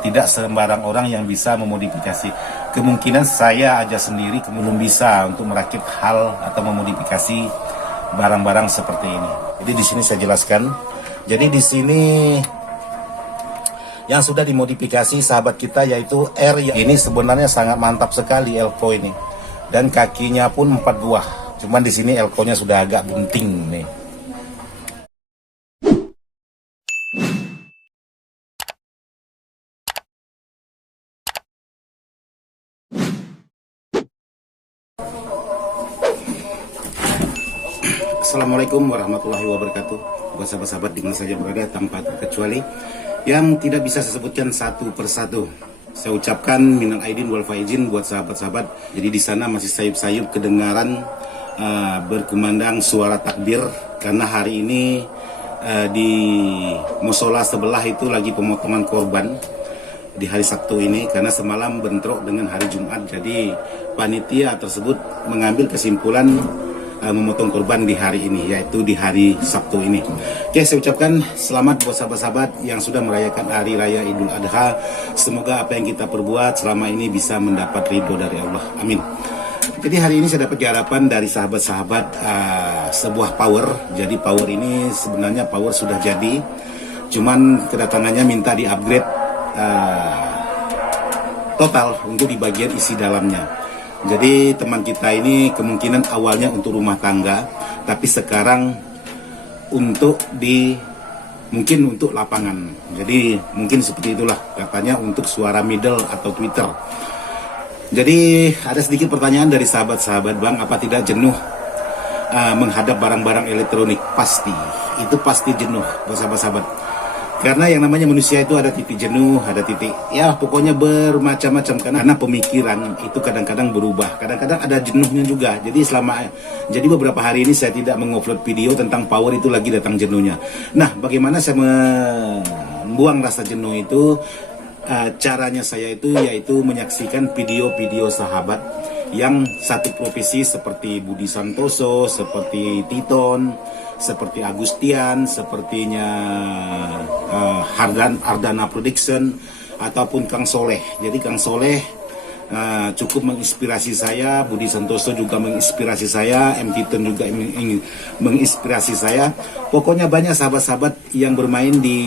tidak sembarang orang yang bisa memodifikasi. Kemungkinan saya aja sendiri belum bisa untuk merakit hal atau memodifikasi barang-barang seperti ini. Jadi di sini saya jelaskan. Jadi di sini yang sudah dimodifikasi sahabat kita yaitu R. Ini sebenarnya sangat mantap sekali elko ini. Dan kakinya pun 4 buah. Cuman di sini elko-nya sudah agak bunting nih. Assalamualaikum warahmatullahi wabarakatuh. Buat sahabat-sahabat di mana saja berada tanpa terkecuali yang tidak bisa saya sebutkan satu persatu. Saya ucapkan minal aidin wal faizin buat sahabat-sahabat. Jadi di sana masih sayup-sayup kedengaran berkumandang suara takbir karena hari ini di musola sebelah itu lagi pemotongan korban di hari Sabtu ini karena semalam bentrok dengan hari Jumat. Jadi panitia tersebut mengambil kesimpulan memotong korban di hari ini, yaitu di hari Sabtu ini. Oke, saya ucapkan selamat buat sahabat-sahabat yang sudah merayakan Hari Raya Idul Adha. Semoga apa yang kita perbuat selama ini bisa mendapat ridho dari Allah. Amin. Jadi hari ini saya dapat harapan dari sahabat-sahabat sebuah power. Jadi power ini sebenarnya power sudah jadi, cuman kedatangannya minta di-upgrade total untuk di bagian isi dalamnya. Jadi teman kita ini kemungkinan awalnya untuk rumah tangga, tapi sekarang mungkin untuk lapangan. Jadi mungkin seperti itulah katanya untuk suara middle atau Twitter. Jadi ada sedikit pertanyaan dari sahabat-sahabat, Bang, apa tidak jenuh menghadap barang-barang elektronik? Pasti, itu pasti jenuh buat sahabat-sahabat. Karena yang namanya manusia itu ada titik jenuh, ada titik, ya pokoknya bermacam-macam. Karena pemikiran itu kadang-kadang berubah, kadang-kadang ada jenuhnya juga. Jadi beberapa hari ini saya tidak mengupload video tentang power itu lagi datang jenuhnya. Nah, bagaimana saya membuang rasa jenuh itu? Caranya saya itu yaitu menyaksikan video-video sahabat yang satu profesi seperti Budi Santoso, seperti Titon, seperti Agustian, sepertinya Ardana Production, ataupun Kang Soleh. Jadi Kang Soleh cukup menginspirasi saya, Budi Santoso juga menginspirasi saya, M. Titon juga menginspirasi saya. Pokoknya banyak sahabat-sahabat yang bermain di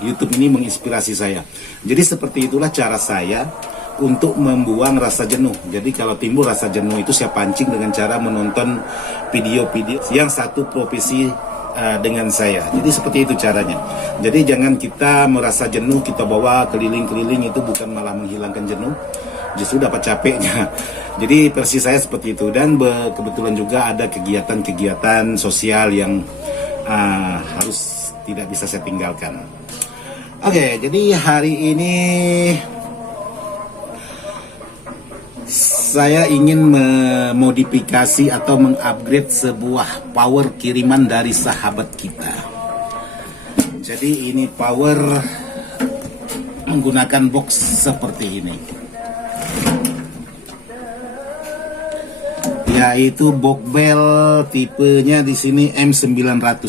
YouTube ini menginspirasi saya. Jadi seperti itulah cara saya untuk membuang rasa jenuh. Jadi kalau timbul rasa jenuh itu saya pancing dengan cara menonton video-video yang satu profesi dengan saya. Jadi seperti itu caranya. Jadi jangan kita merasa jenuh kita bawa keliling-keliling, itu bukan malah menghilangkan jenuh, justru dapat capeknya. Jadi versi saya seperti itu. Dan kebetulan juga ada kegiatan-kegiatan sosial yang harus tidak bisa saya tinggalkan. Oke, jadi hari ini saya ingin memodifikasi atau mengupgrade sebuah power kiriman dari sahabat kita. Jadi ini power menggunakan box seperti ini, yaitu box bell tipenya di sini M900.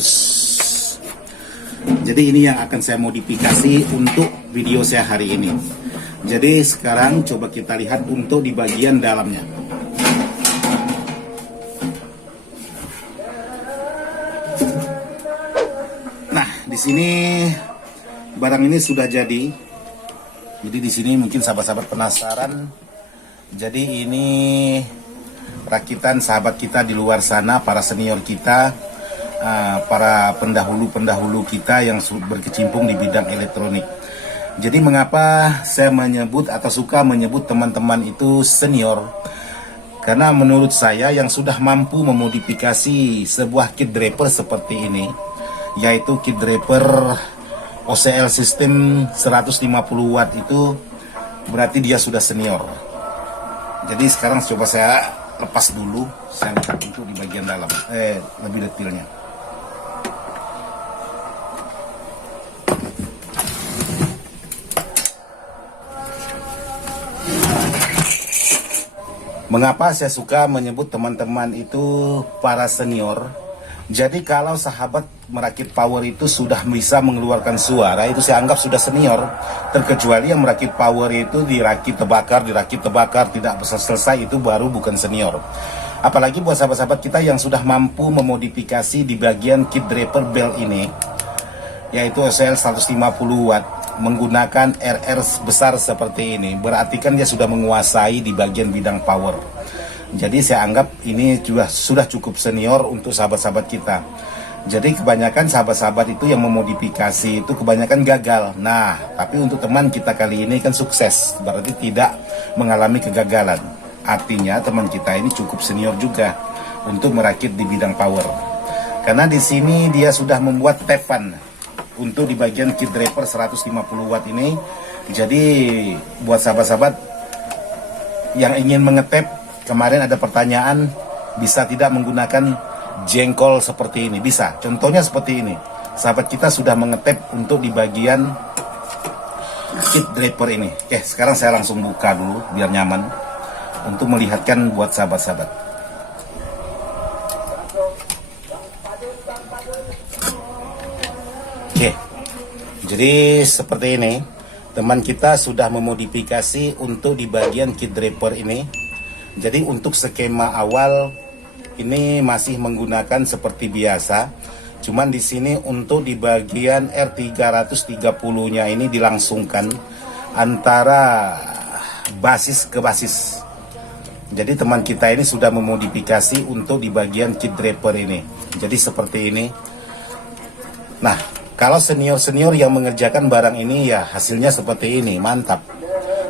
Jadi ini yang akan saya modifikasi untuk video saya hari ini. Jadi sekarang coba kita lihat untuk di bagian dalamnya. Nah, di sini barang ini sudah jadi. Jadi di sini mungkin sahabat-sahabat penasaran. Jadi ini rakitan sahabat kita di luar sana, para senior kita, para pendahulu-pendahulu kita yang berkecimpung di bidang elektronik. Jadi mengapa saya menyebut atau suka menyebut teman-teman itu senior? Karena menurut saya yang sudah mampu memodifikasi sebuah kit draper seperti ini, yaitu kit draper OCL system 150 watt, itu berarti dia sudah senior. Jadi sekarang coba saya lepas dulu, saya lihat untuk di bagian dalam lebih detailnya. Mengapa saya suka menyebut teman-teman itu para senior? Jadi kalau sahabat merakit power itu sudah bisa mengeluarkan suara, itu saya anggap sudah senior. Terkecuali yang merakit power itu dirakit terbakar, tidak bisa selesai, itu baru bukan senior. Apalagi buat sahabat-sahabat kita yang sudah mampu memodifikasi di bagian kit draper belt ini, yaitu SL 150 watt, menggunakan RR besar seperti ini, berarti kan dia sudah menguasai di bagian bidang power. Jadi saya anggap ini juga sudah cukup senior untuk sahabat-sahabat kita. Jadi kebanyakan sahabat-sahabat itu yang memodifikasi itu kebanyakan gagal. Nah, tapi untuk teman kita kali ini kan sukses, berarti tidak mengalami kegagalan. Artinya teman kita ini cukup senior juga untuk merakit di bidang power. Karena di sini dia sudah membuat tapan untuk di bagian kit draper 150 watt ini. Jadi buat sahabat-sahabat yang ingin mengetap, kemarin ada pertanyaan, bisa tidak menggunakan jengkol seperti ini? Bisa. Contohnya seperti ini. Sahabat kita sudah mengetap untuk di bagian kit draper ini. Oke, sekarang saya langsung buka dulu biar nyaman untuk melihatkan buat sahabat-sahabat. Oke. Jadi seperti ini. Teman kita sudah memodifikasi untuk di bagian kit draper ini. Jadi untuk skema awal ini masih menggunakan seperti biasa. Cuman di sini untuk di bagian R330-nya ini dilangsungkan antara basis ke basis. Jadi teman kita ini sudah memodifikasi untuk di bagian kit draper ini. Jadi seperti ini. Nah, kalau senior-senior yang mengerjakan barang ini ya hasilnya seperti ini, mantap.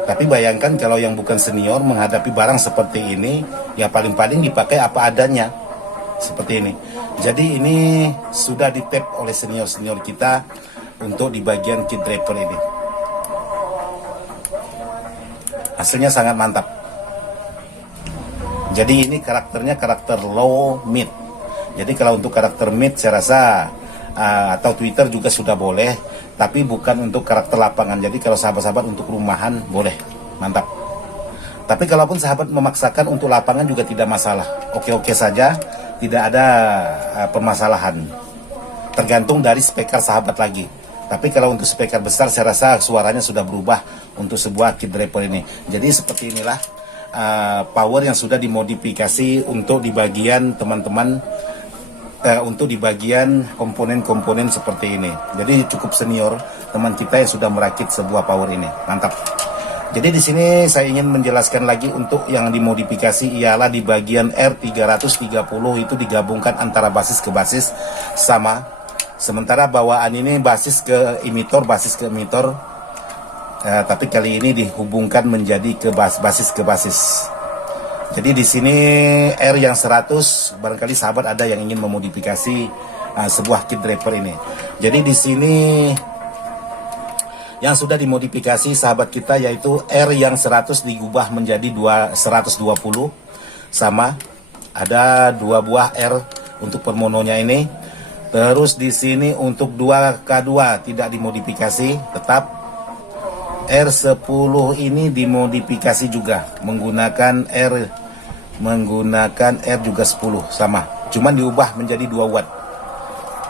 Tapi bayangkan kalau yang bukan senior menghadapi barang seperti ini, ya paling-paling dipakai apa adanya. Seperti ini. Jadi ini sudah di-tap oleh senior-senior kita untuk di bagian kit draper ini. Hasilnya sangat mantap. Jadi ini karakternya karakter low mid. Jadi kalau untuk karakter mid saya rasa atau Twitter juga sudah boleh, tapi bukan untuk karakter lapangan. Jadi kalau sahabat-sahabat untuk rumahan boleh, mantap. Tapi kalaupun sahabat memaksakan untuk lapangan juga tidak masalah, oke-oke saja, tidak ada permasalahan. Tergantung dari speaker sahabat lagi. Tapi kalau untuk speaker besar saya rasa suaranya sudah berubah untuk sebuah kit draper ini. Jadi seperti inilah power yang sudah dimodifikasi untuk di bagian teman-teman, untuk di bagian komponen-komponen seperti ini. Jadi cukup senior teman kita yang sudah merakit sebuah power ini, mantap. Jadi di sini saya ingin menjelaskan lagi untuk yang dimodifikasi ialah di bagian R330 itu digabungkan antara basis ke basis sama. Sementara bawaan ini basis ke emitor, tapi kali ini dihubungkan menjadi ke basis ke basis. Jadi di sini R yang 100, barangkali sahabat ada yang ingin memodifikasi sebuah kit draper ini. Jadi di sini yang sudah dimodifikasi sahabat kita yaitu R yang 100 diubah menjadi 120 sama. Ada 2 buah R untuk per mononya ini. Terus di sini untuk 2K2 tidak dimodifikasi, tetap. R10 ini dimodifikasi juga menggunakan R juga 10 sama, cuman diubah menjadi 2 watt.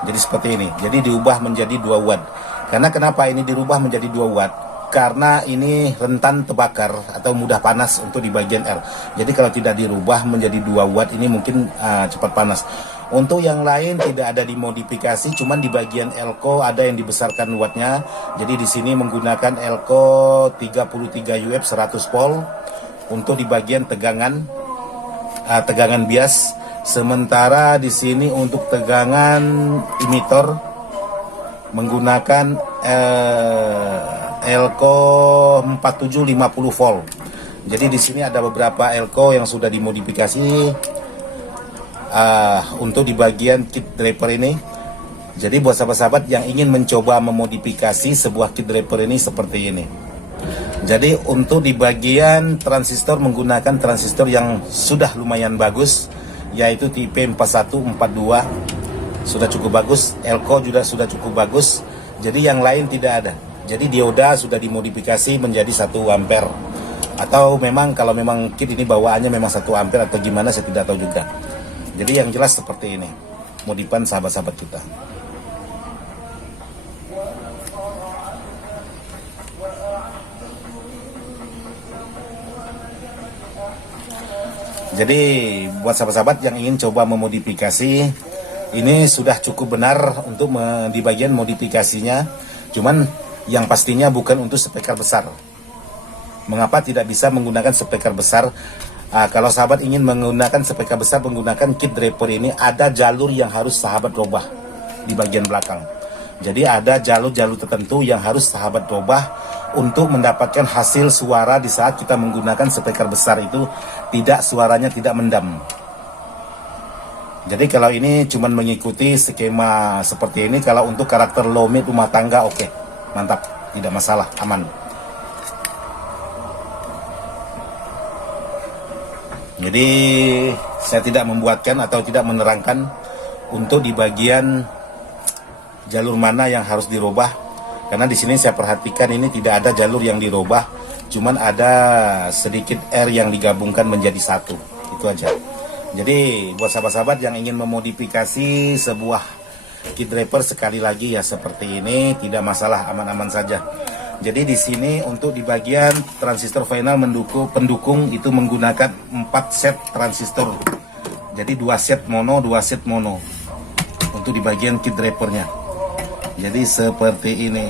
Jadi seperti ini. Jadi diubah menjadi 2 watt. Karena kenapa ini dirubah menjadi 2 watt? Karena ini rentan terbakar atau mudah panas untuk di bagian R. Jadi kalau tidak dirubah menjadi 2 watt ini mungkin cepat panas. Untuk yang lain tidak ada dimodifikasi, cuman di bagian elko ada yang dibesarkan wattnya. Jadi di sini menggunakan elko 33 UF 100 volt untuk di bagian tegangan bias. Sementara di sini untuk tegangan emitor menggunakan elko 4750 volt. Jadi di sini ada beberapa elko yang sudah dimodifikasi untuk di bagian kit draper ini. Jadi buat sahabat-sahabat yang ingin mencoba memodifikasi sebuah kit draper ini seperti ini. Jadi untuk di bagian transistor menggunakan transistor yang sudah lumayan bagus, yaitu tipe 4142 sudah cukup bagus, elko juga sudah cukup bagus. Jadi yang lain tidak ada. Jadi dioda sudah dimodifikasi menjadi 1 ampere. Atau memang kalau memang kit ini bawaannya memang 1 ampere atau gimana saya tidak tahu juga. Jadi yang jelas seperti ini. modifan sahabat-sahabat kita. Jadi buat sahabat-sahabat yang ingin coba memodifikasi, ini sudah cukup benar untuk di bagian modifikasinya. Cuman yang pastinya bukan untuk speaker besar. Mengapa tidak bisa menggunakan speaker besar? Kalau sahabat ingin menggunakan speaker besar, menggunakan kit driver ini, ada jalur yang harus sahabat robah di bagian belakang. Jadi ada jalur-jalur tertentu yang harus sahabat robah untuk mendapatkan hasil suara di saat kita menggunakan speaker besar itu, suaranya tidak mendam. Jadi kalau ini cuma mengikuti skema seperti ini, kalau untuk karakter low mid rumah tangga oke, mantap, tidak masalah, aman. Jadi saya tidak membuatkan atau tidak menerangkan untuk di bagian jalur mana yang harus dirubah, karena di sini saya perhatikan ini tidak ada jalur yang dirubah, cuman ada sedikit R yang digabungkan menjadi satu, itu aja. Jadi buat sahabat-sahabat yang ingin memodifikasi sebuah kit driver, sekali lagi ya seperti ini, tidak masalah, aman-aman saja. Jadi di sini untuk di bagian transistor final pendukung itu menggunakan 4 set transistor. Jadi 2 set mono, 2 set mono untuk di bagian kit drivernya. Jadi seperti ini.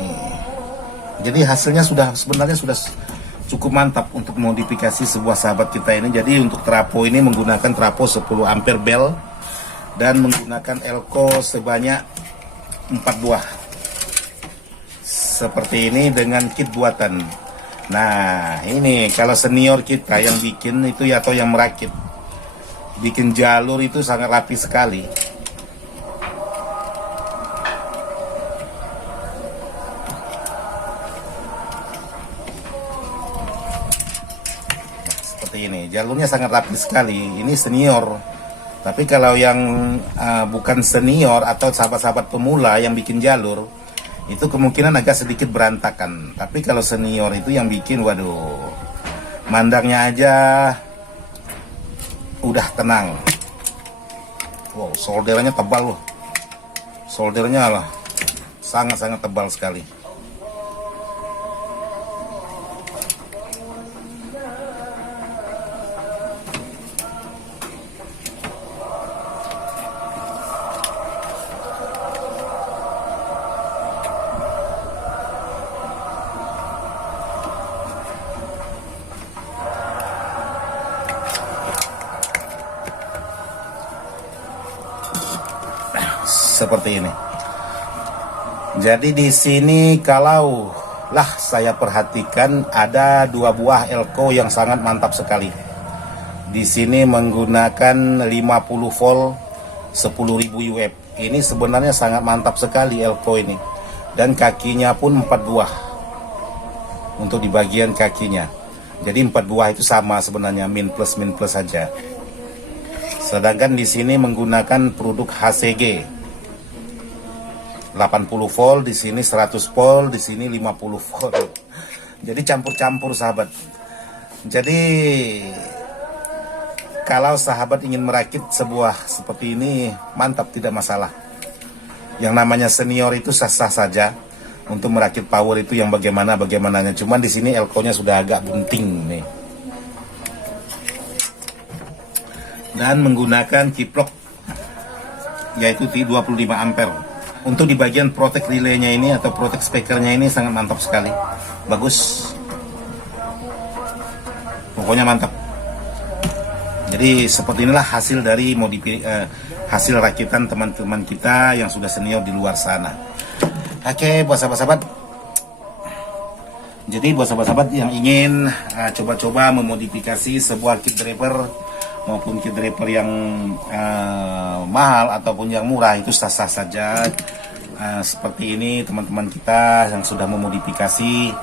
Jadi hasilnya sebenarnya sudah cukup mantap untuk modifikasi sebuah sahabat kita ini. Jadi untuk trapo ini menggunakan trapo 10 ampere bel dan menggunakan elko sebanyak 4 buah. Seperti ini dengan kit buatan. Nah, ini kalau senior kita yang bikin itu ya, atau yang merakit, bikin jalur itu sangat rapi sekali. Seperti ini, jalurnya sangat rapi sekali. Ini senior. Tapi kalau yang bukan senior atau sahabat-sahabat pemula yang bikin jalur, itu kemungkinan agak sedikit berantakan. Tapi kalau senior itu yang bikin, waduh, mandangnya aja udah tenang. Wow, soldernya tebal loh. Soldernya lah sangat-sangat tebal sekali. Seperti ini. Jadi di sini kalau saya perhatikan ada 2 buah elko yang sangat mantap sekali. Di sini menggunakan 50 volt 10.000 UF. Ini sebenarnya sangat mantap sekali elko ini. Dan kakinya pun 4 buah. Untuk di bagian kakinya. Jadi 4 buah itu sama sebenarnya, min plus saja. Sedangkan di sini menggunakan produk HCG 80 volt, di sini 100 volt, di sini 50 volt. Jadi campur-campur sahabat. Jadi kalau sahabat ingin merakit sebuah seperti ini, mantap, tidak masalah. Yang namanya senior itu sah-sah saja. Untuk merakit power itu yang bagaimananya. Cuman di sini elko-nya sudah agak bunting nih. Dan menggunakan kiprok yaitu 25 ampere. Untuk di bagian protect relaynya ini atau protect speakernya ini sangat mantap sekali, bagus, pokoknya mantap. Jadi seperti inilah hasil dari hasil rakitan teman-teman kita yang sudah senior di luar sana. Oke, buat sahabat-sahabat, jadi buat sahabat-sahabat yang ingin coba-coba memodifikasi sebuah kit driver maupun kit driver yang mahal ataupun yang murah, itu sah-sah saja. Seperti ini teman-teman kita yang sudah memodifikasi,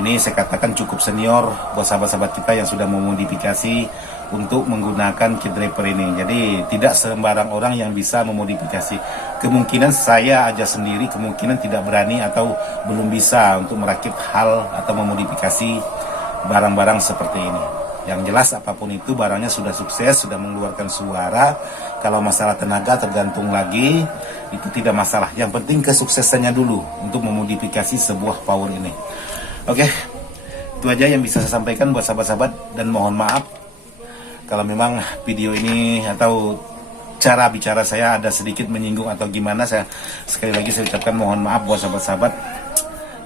ini saya katakan cukup senior buat sahabat-sahabat kita yang sudah memodifikasi untuk menggunakan kit driver ini. Jadi tidak sembarang orang yang bisa memodifikasi. Kemungkinan saya aja sendiri kemungkinan tidak berani atau belum bisa untuk merakit hal atau memodifikasi barang-barang seperti ini. Yang jelas apapun itu barangnya sudah sukses, sudah mengeluarkan suara. Kalau masalah tenaga tergantung lagi, itu tidak masalah. Yang penting kesuksesannya dulu untuk memodifikasi sebuah power ini. Oke, itu aja yang bisa saya sampaikan buat sahabat-sahabat, dan mohon maaf kalau memang video ini atau cara bicara saya ada sedikit menyinggung atau gimana. Saya sekali lagi saya ucapkan mohon maaf buat sahabat-sahabat,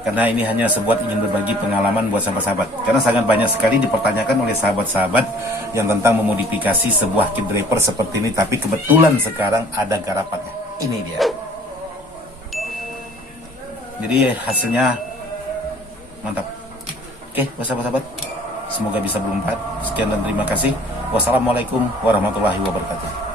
karena ini hanya sebuah ingin berbagi pengalaman buat sahabat-sahabat. Karena sangat banyak sekali dipertanyakan oleh sahabat-sahabat yang tentang memodifikasi sebuah kit driver seperti ini, tapi kebetulan sekarang ada garapannya. Ini dia. Jadi hasilnya mantap. Oke, buat sahabat-sahabat, semoga bisa bermanfaat. Sekian dan terima kasih. Wassalamualaikum warahmatullahi wabarakatuh.